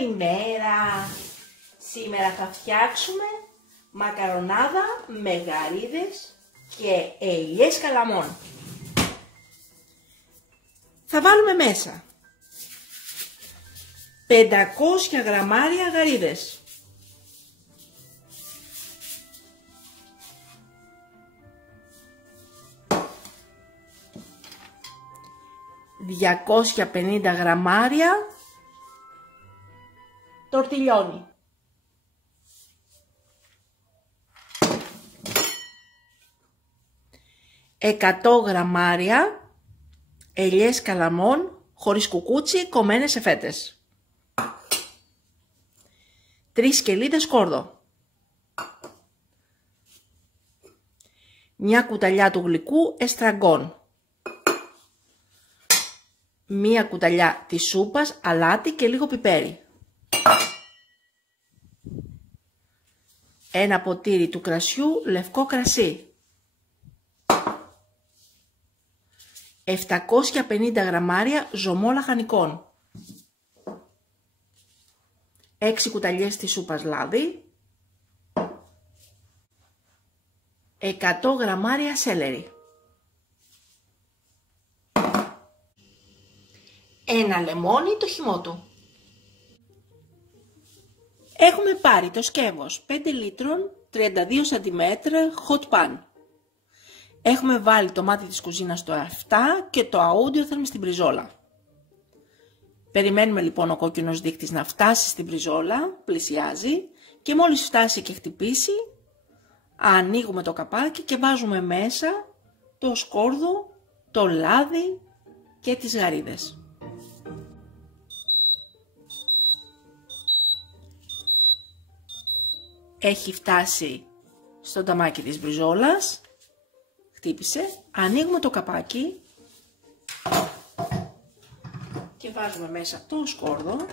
Καλημέρα! Σήμερα θα φτιάξουμε μακαρονάδα με γαρίδες και ελιές καλαμών. Θα βάλουμε μέσα 500 γραμμάρια γαρίδες, 250 γραμμάρια τορτιλιόνι, 100 γραμμάρια ελιές καλαμών χωρίς κουκούτσι κομμένες σε φέτες, 3 σκελίδες σκόρδο, 1 κουταλιά του γλυκού εστραγκόν, 1 κουταλιά της σούπας αλάτι και λίγο πιπέρι, 1 ποτήρι του κρασιού λευκό κρασί, 750 γραμμάρια ζωμό λαχανικών, 6 κουταλιές της σούπας λάδι, 100 γραμμάρια σέλερι, 1 λεμόνι το χυμό του. Έχουμε πάρει το σκεύος 5 λίτρων 32 cm hot pan. Έχουμε βάλει το μάτι της κουζίνας στο 7 και το αούντιοθερμ στην πριζόλα. Περιμένουμε λοιπόν ο κόκκινος δείκτης να φτάσει στην πριζόλα, πλησιάζει και μόλις φτάσει και χτυπήσει, ανοίγουμε το καπάκι και βάζουμε μέσα το σκόρδο, το λάδι και τις γαρίδες. Έχει φτάσει στο ταμάκι της μπριζόλας, χτύπησε, ανοίγουμε το καπάκι και βάζουμε μέσα το σκόρδο,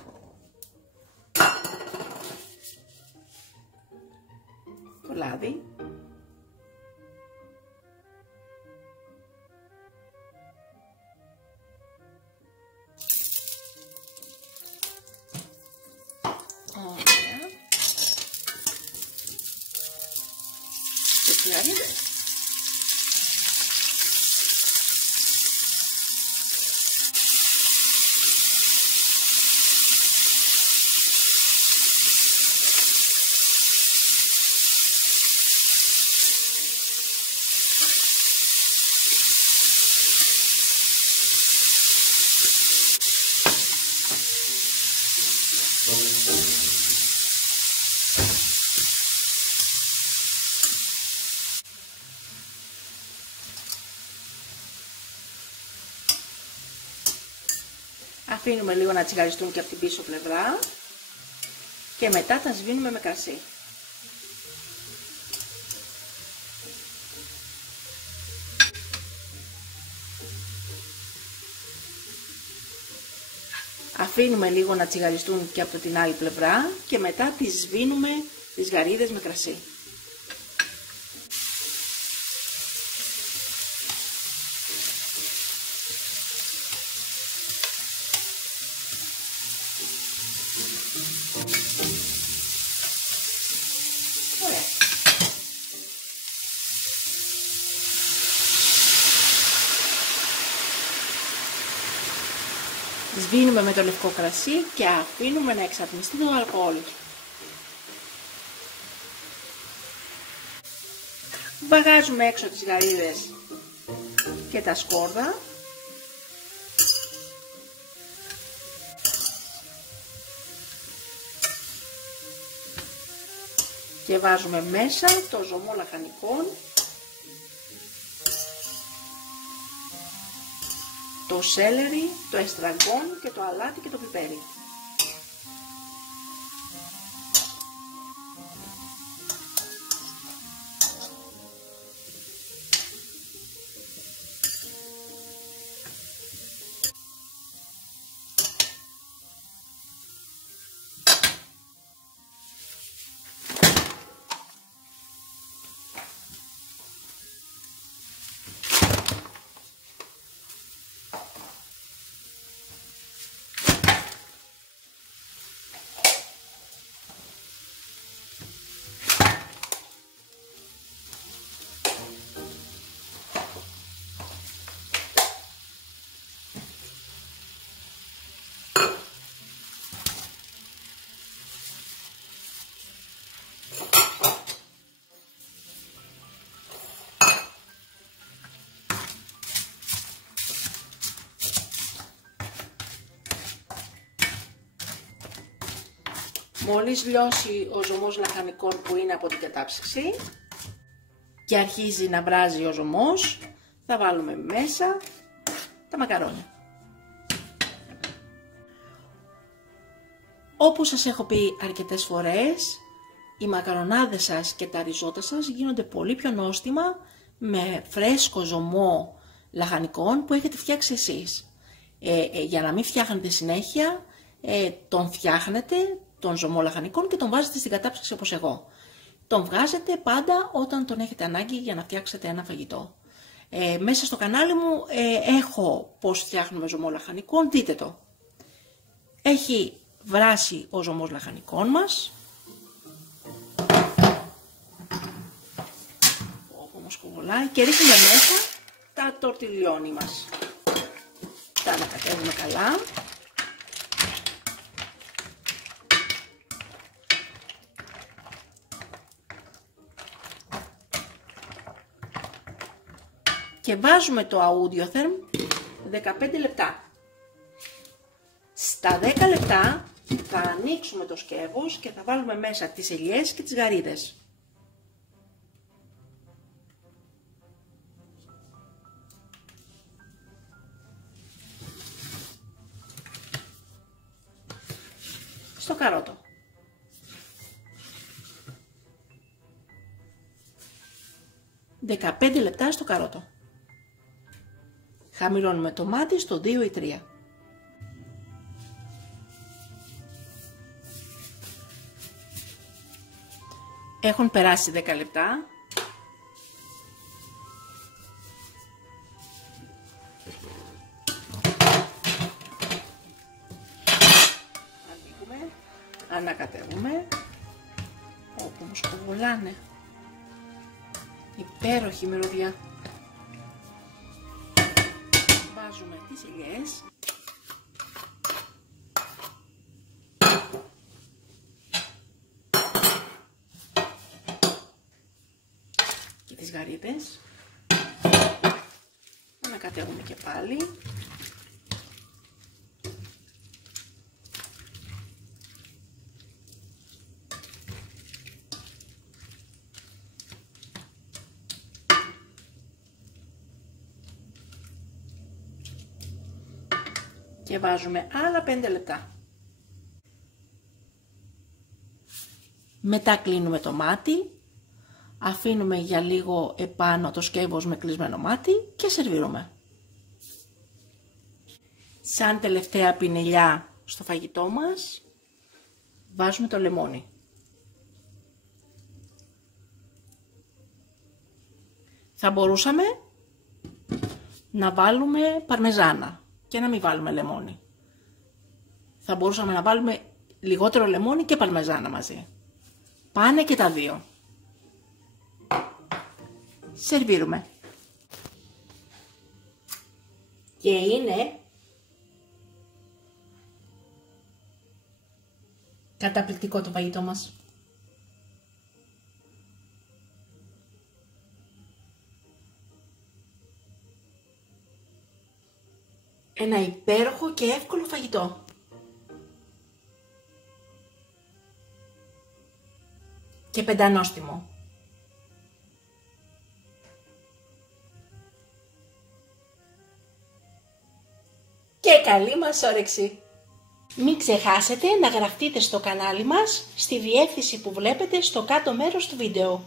το λάδι, γαρίδες. Αφήνουμε λίγο να τσιγαριστούν και από την πίσω πλευρά και μετά τα σβήνουμε με κρασί. Αφήνουμε λίγο να τσιγαριστούν και από την άλλη πλευρά και μετά τις σβήνουμε τις γαρίδες με κρασί. Σβήνουμε με το λευκό κρασί και αφήνουμε να εξατμιστεί το αλκοόλ. Βαγάζουμε έξω τις γαρίδες και τα σκόρδα. Και βάζουμε μέσα το ζωμό λαχανικών, το σέλερι, το εστραγκόν και το αλάτι και το πιπέρι. Μόλις λιώσει ο ζωμός λαχανικών που είναι από την κατάψυξη και αρχίζει να βράζει ο ζωμός, θα βάλουμε μέσα τα μακαρόνια. Όπως σας έχω πει αρκετές φορές, οι μακαρονάδες σας και τα ριζότα σας γίνονται πολύ πιο νόστιμα με φρέσκο ζωμό λαχανικών που έχετε φτιάξει εσείς. Για να μην φτιάχνετε συνέχεια, τον φτιάχνετε, τον ζωμό λαχανικών, και τον βάζετε στην κατάψυξη όπως εγώ. Τον βγάζετε πάντα όταν τον έχετε ανάγκη για να φτιάξετε ένα φαγητό. Μέσα στο κανάλι μου έχω πώς φτιάχνουμε ζωμό λαχανικών, δείτε το. Έχει βράσει ο ζωμός λαχανικών μας. Όμως κοβολάει, και ρίχνουμε μέσα τα τορτιλιόνι μας. Τα ανακατεύουμε καλά. Και βάζουμε το Audiotherm 15 λεπτά. Στα 10 λεπτά θα ανοίξουμε το σκεύος και θα βάλουμε μέσα τις ελιές και τις γαρίδες. Στο καρότο. «15 λεπτά στο καρότο». Χαμηλώνουμε το μάτι στο 2 ή 3. Έχουν περάσει 10 λεπτά. Ανοίγουμε, ανακατεύουμε. Όπου μου σκοβολάνε. Υπέροχη μυρωδιά. Βάζουμε τις ελιές. Και τις γαρίδες. Ανακατεύουμε και πάλι. Και βάζουμε άλλα 5 λεπτά. Μετά κλείνουμε το μάτι, αφήνουμε για λίγο επάνω το σκεύος με κλεισμένο μάτι και σερβίρουμε. Σαν τελευταία πινελιά στο φαγητό μας, βάζουμε το λεμόνι. Θα μπορούσαμε να βάλουμε παρμεζάνα και να μην βάλουμε λεμόνι. Θα μπορούσαμε να βάλουμε λιγότερο λεμόνι και παρμεζάνα μαζί. Πάνε και τα δύο. Σερβίρουμε. Και είναι καταπληκτικό το φαγητό μας. Ένα υπέροχο και εύκολο φαγητό. Και πεντανόστιμο. Και καλή μας όρεξη! Μην ξεχάσετε να γραφτείτε στο κανάλι μας στη διεύθυνση που βλέπετε στο κάτω μέρος του βίντεο.